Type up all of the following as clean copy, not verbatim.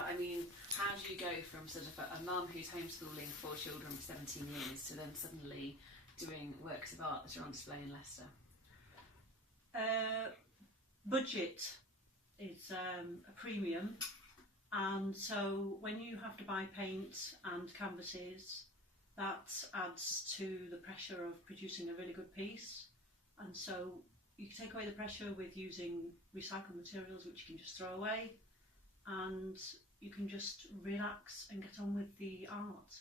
Like, I mean, how do you go from sort of a mum who's homeschooling 4 children for 17 years to then suddenly doing works of art that are on display in Leicester? Budget is a premium, and so when you have to buy paint and canvases, that adds to the pressure of producing a really good piece. And so you can take away the pressure with using recycled materials, which you can just throw away, and you can just relax and get on with the art.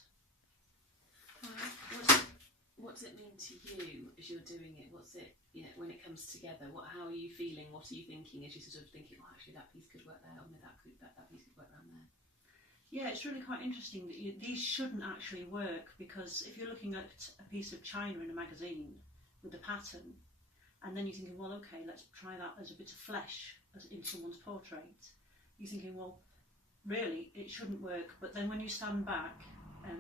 What does it mean to you as you're doing it? What's it, you know, when it comes together? How are you feeling? What are you thinking as you sort of thinking, well, actually that piece could work there, or no, that piece could work around there? Yeah, it's really quite interesting that these shouldn't actually work, because if you're looking at a piece of china in a magazine with a pattern, and then you're thinking, well, okay, let's try that as a bit of flesh in someone's portrait, you're thinking, well, really, it shouldn't work. But then when you stand back,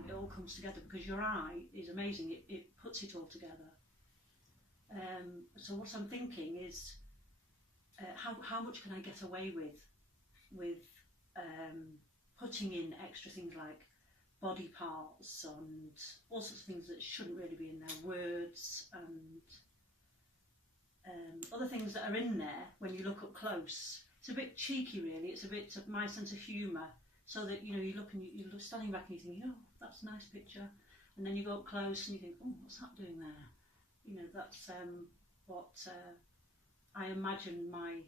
it all comes together, because your eye is amazing. It puts it all together. So what I'm thinking is, how much can I get away with putting in extra things like body parts and all sorts of things that shouldn't really be in there, words and other things that are in there when you look up close. It's a bit cheeky, really. It's a bit of my sense of humour. So that, you know, you look and you're standing back and you think, oh, that's a nice picture, and then you go up close and you think, oh, what's that doing there? You know, that's what I imagine my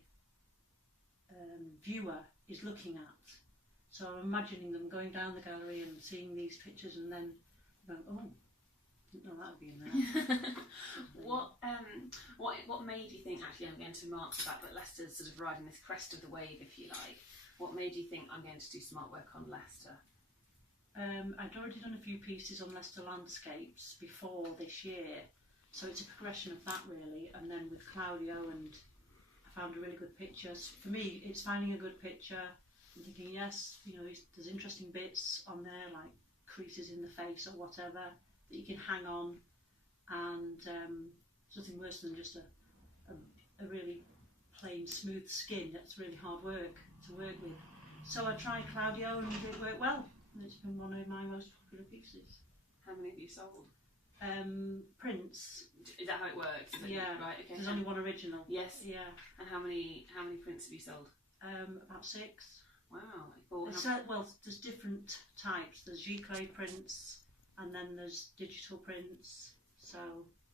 viewer is looking at. So I'm imagining them going down the gallery and seeing these pictures, and then going, oh, didn't know that would be in there. What made you think, actually, I'm going to mark the fact that Leicester's sort of riding this crest of the wave, if you like? What made you think, I'm going to do some artwork on Leicester? I'd already done a few pieces on Leicester landscapes before this year, so it's a progression of that, really. And then with Claudio, and I found a really good picture. For me, it's finding a good picture and thinking, yes, you know, there's interesting bits on there, like creases in the face or whatever, that you can hang on, and something worse than just a really plain, smooth skin. That's really hard work to work with. So I tried Claudio and it worked well, and it's been one of my most popular pieces. How many have you sold? Prints. Is that how it works? Yeah. Right. Okay. There's only one original. Yes. Yeah. And how many prints have you sold? About 6. Wow. Well, there's different types. There's giclée prints, and then there's digital prints. So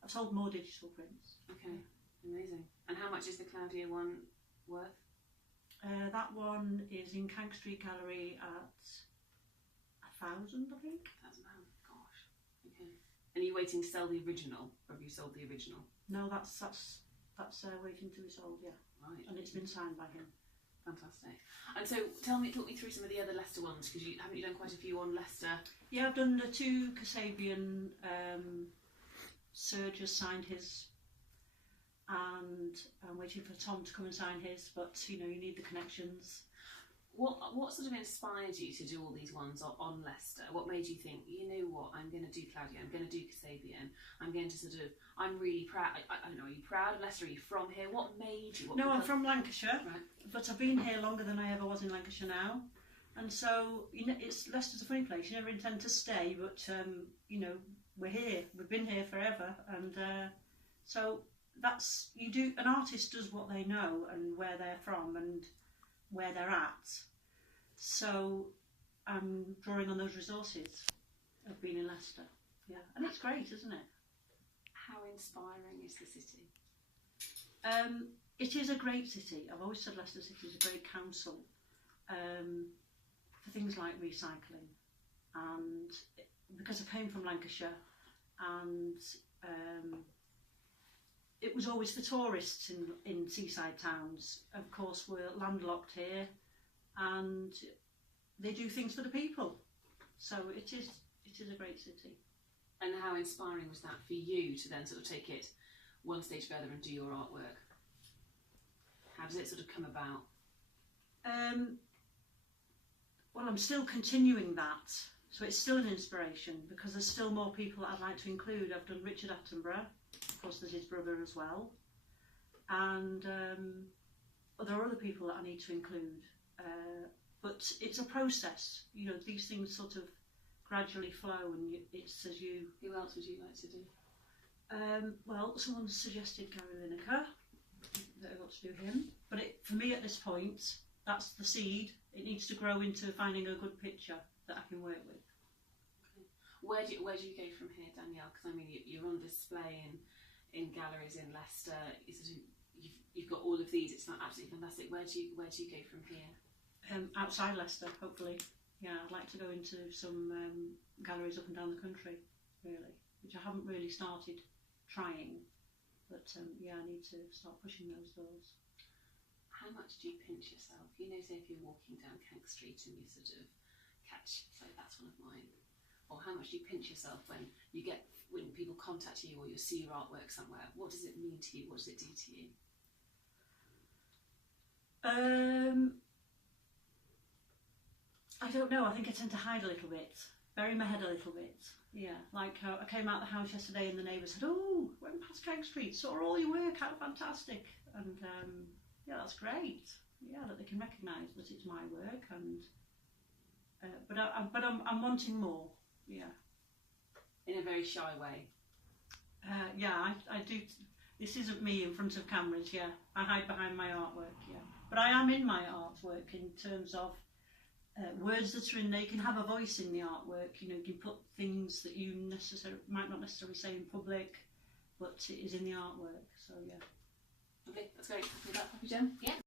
I've sold more digital prints. Okay. Amazing. And how much is the Claudio one worth? That one is in Cank Street Gallery at 1,000, I think. £1,000. Gosh. Okay. And are you waiting to sell the original, or have you sold the original? No, that's waiting to be sold. Yeah. Right. And it's been signed by him. Fantastic. And so, talk me through some of the other Leicester ones, because haven't you done quite a few on Leicester? Yeah, I've done the 2 Kasabian. Serge has signed his, and I'm waiting for Tom to come and sign his, but you know, you need the connections. What sort of inspired you to do all these ones on Leicester? What made you think, you know what, I'm going to do Claudio, I'm going to do Kasabian, I'm going to I'm really proud, I don't know, are you proud of Leicester? Are you from here? What made you? No, I'm from Lancashire, right. But I've been here longer than I ever was in Lancashire now. And so, you know, Leicester's a funny place, you never intend to stay, but, you know, we're here, we've been here forever, and so that's, an artist does what they know and where they're from and where they're at. So I'm drawing on those resources of being in Leicester. Yeah, and it's great, isn't it? How inspiring is the city? It is a great city. I've always said Leicester City is a great council for things like recycling, and because I came from Lancashire, and it was always for tourists in seaside towns. Of course, we're landlocked here, and they do things for the people. So it is a great city. And how inspiring was that for you to then sort of take it one stage further and do your artwork? How does it sort of come about? Well, I'm still continuing that, so it's still an inspiration, because there's still more people that I'd like to include. I've done Richard Attenborough, of course there's his brother as well, and there are other people that I need to include, but but it's a process. You know, these things sort of gradually flow, and it's as you. Who else would you like to do? Well, someone suggested Gary Lineker, that I got to do him. But for me at this point, that's the seed. It needs to grow into finding a good picture that I can work with. Okay. Where do you go from here, Danielle? Because I mean, you're on display in galleries in Leicester. You've got all of these. It's not absolutely fantastic. Where do you go from here? Outside Leicester, hopefully. Yeah, I'd like to go into some galleries up and down the country, really, which I haven't really started trying. But yeah, I need to start pushing those doors. How much do you pinch yourself? You know, say if you're walking down Kent Street and you sort of catch, so that's one of mine. Or how much do you pinch yourself when people contact you or you see your artwork somewhere? What does it mean to you? What does it do to you? I don't know. I think I tend to hide a little bit, bury my head a little bit. Yeah, like I came out the house yesterday and the neighbour said, "Oh, went past Keg Street, saw all your work, how fantastic!" And yeah, that's great. Yeah, that they can recognise that it's my work, and but I'm wanting more. Yeah. In a very shy way. Yeah, I do. This isn't me in front of cameras. Yeah, I hide behind my artwork. Yeah, but I am in my artwork in terms of. Words that are in there, you can have a voice in the artwork. You know, you can put things that you might not necessarily say in public, but it is in the artwork. So yeah. Okay, that's great. Happy with that, Happy Jen? Yeah.